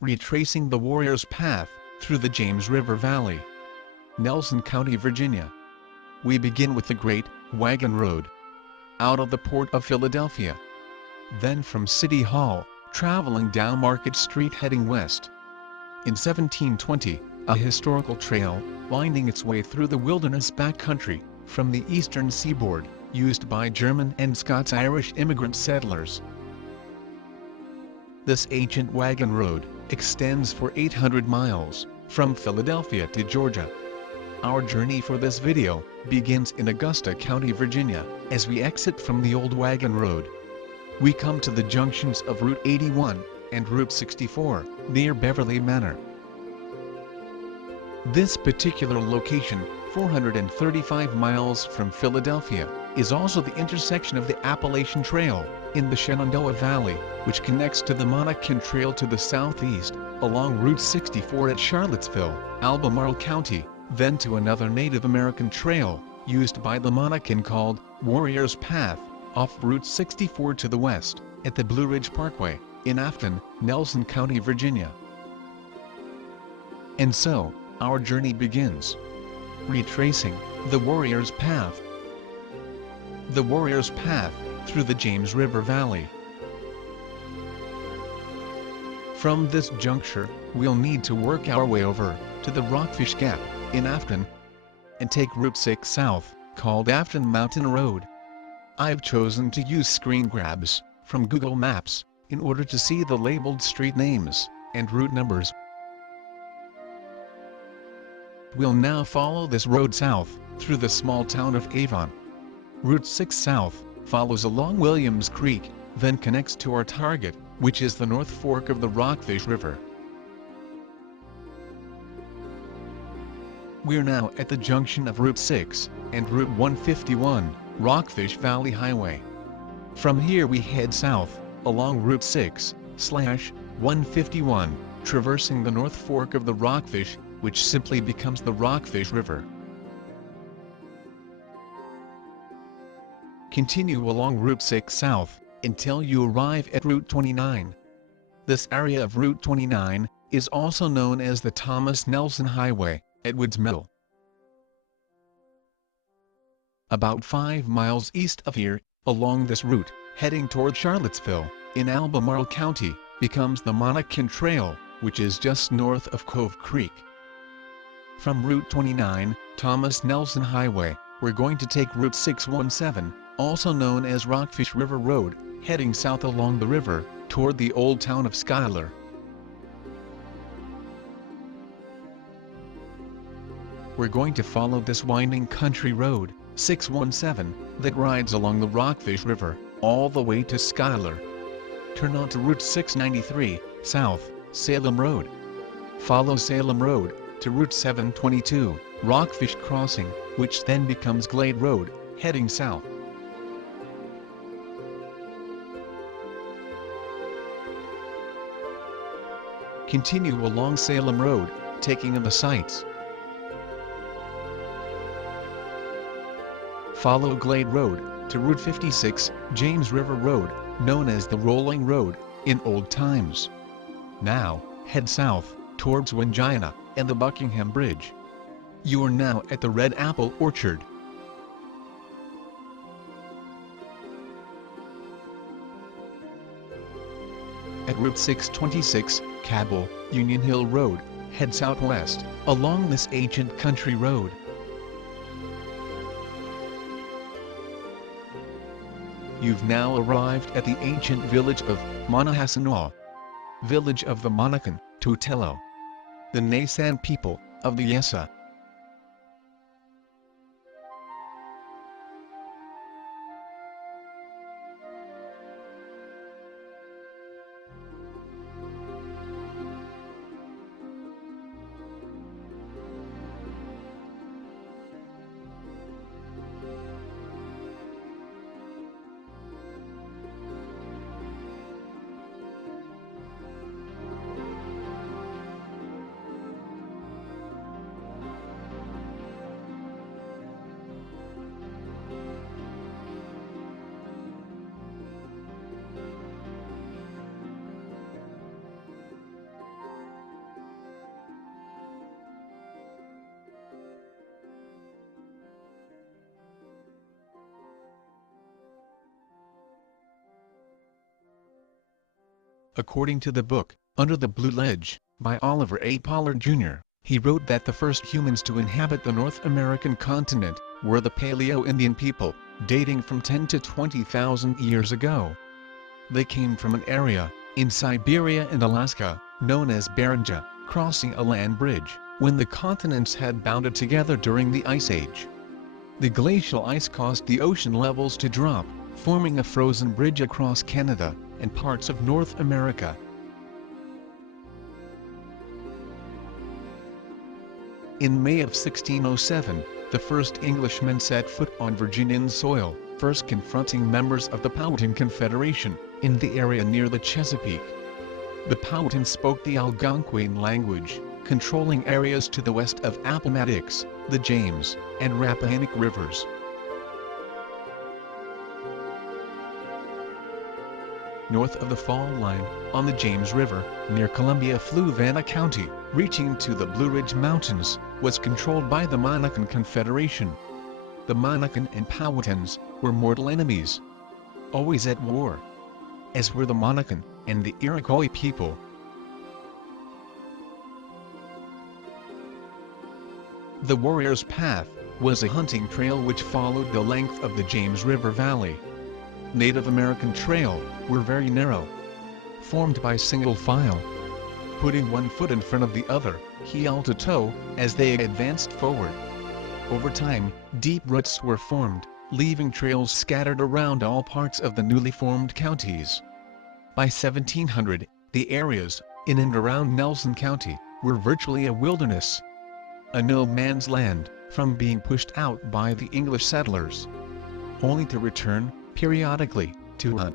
Retracing the warrior's path through the James River Valley, Nelson County, Virginia. We begin with the Great Wagon Road, out of the Port of Philadelphia. Then from City Hall, traveling down Market Street heading west. In 1720, a historical trail, winding its way through the wilderness backcountry, from the eastern seaboard, used by German and Scots-Irish immigrant settlers. This ancient wagon road extends for 800 miles, from Philadelphia to Georgia. Our journey for this video begins in Augusta County, Virginia, as we exit from the old wagon road. We come to the junctions of Route 81 and Route 64, near Beverly Manor. This particular location, 435 miles from Philadelphia, is also the intersection of the Appalachian Trail, in the Shenandoah Valley, which connects to the Monacan Trail to the southeast, along Route 64 at Charlottesville, Albemarle County, then to another Native American trail, used by the Monacan called Warrior's Path, off Route 64 to the west, at the Blue Ridge Parkway, in Afton, Nelson County, Virginia. And so, our journey begins. Retracing the Warrior's Path. The Warrior's Path, through the James River Valley. From this juncture, we'll need to work our way over to the Rockfish Gap, in Afton, and take Route 6 south, called Afton Mountain Road. I've chosen to use screen grabs from Google Maps in order to see the labeled street names and route numbers. We'll now follow this road south through the small town of Avon. Route 6 south follows along Williams Creek, then connects to our target, which is the North Fork of the Rockfish River. We're now at the junction of Route 6 and Route 151, Rockfish Valley Highway. From here we head south, along Route 6/151, traversing the North Fork of the Rockfish, which simply becomes the Rockfish River. Continue along Route 6 south, until you arrive at Route 29. This area of Route 29 is also known as the Thomas Nelson Highway, at Woods Mill. About 5 miles east of here, along this route, heading toward Charlottesville, in Albemarle County, becomes the Monacan Trail, which is just north of Cove Creek. From Route 29, Thomas Nelson Highway, we're going to take Route 617, also known as Rockfish River Road, heading south along the river, toward the old town of Schuyler. We're going to follow this winding country road, 617, that rides along the Rockfish River, all the way to Schuyler. Turn onto Route 693, south, Salem Road. Follow Salem Road to Route 722, Rockfish Crossing, which then becomes Glade Road, heading south. Continue along Salem Road, taking in the sights. Follow Glade Road to Route 56, James River Road, known as the Rolling Road in old times. Now, head south towards Wingina and the Buckingham Bridge. You are now at the Red Apple Orchard. At Route 626, Cabell, Union Hill Road, head southwest, along this ancient country road. You've now arrived at the ancient village of Monacan, village of the Monacan, Tutelo, the Nasan people of the Yessa. According to the book, Under the Blue Ledge, by Oliver A. Pollard Jr., he wrote that the first humans to inhabit the North American continent were the Paleo-Indian people, dating from 10 to 20,000 years ago. They came from an area, in Siberia and Alaska, known as Beringia, crossing a land bridge, when the continents had bounded together during the Ice Age. The glacial ice caused the ocean levels to drop, forming a frozen bridge across Canada and parts of North America. In May of 1607, the first Englishmen set foot on Virginian soil, first confronting members of the Powhatan Confederation, in the area near the Chesapeake. The Powhatan spoke the Algonquin language, controlling areas to the west of Appomattox, the James, and Rappahannock rivers. North of the fall line, on the James River, near Columbia Fluvanna County, reaching to the Blue Ridge Mountains, was controlled by the Monacan Confederation. The Monacan and Powhatans were mortal enemies, always at war, as were the Monacan and the Iroquois people. The Warrior's Path was a hunting trail which followed the length of the James River Valley. Native American trail were very narrow, formed by single file, putting one foot in front of the other, heel to toe, as they advanced forward. Over time, deep ruts were formed, leaving trails scattered around all parts of the newly formed counties. By 1700, the areas, in and around Nelson County, were virtually a wilderness, a no man's land, from being pushed out by the English settlers, only to return, periodically, to hunt.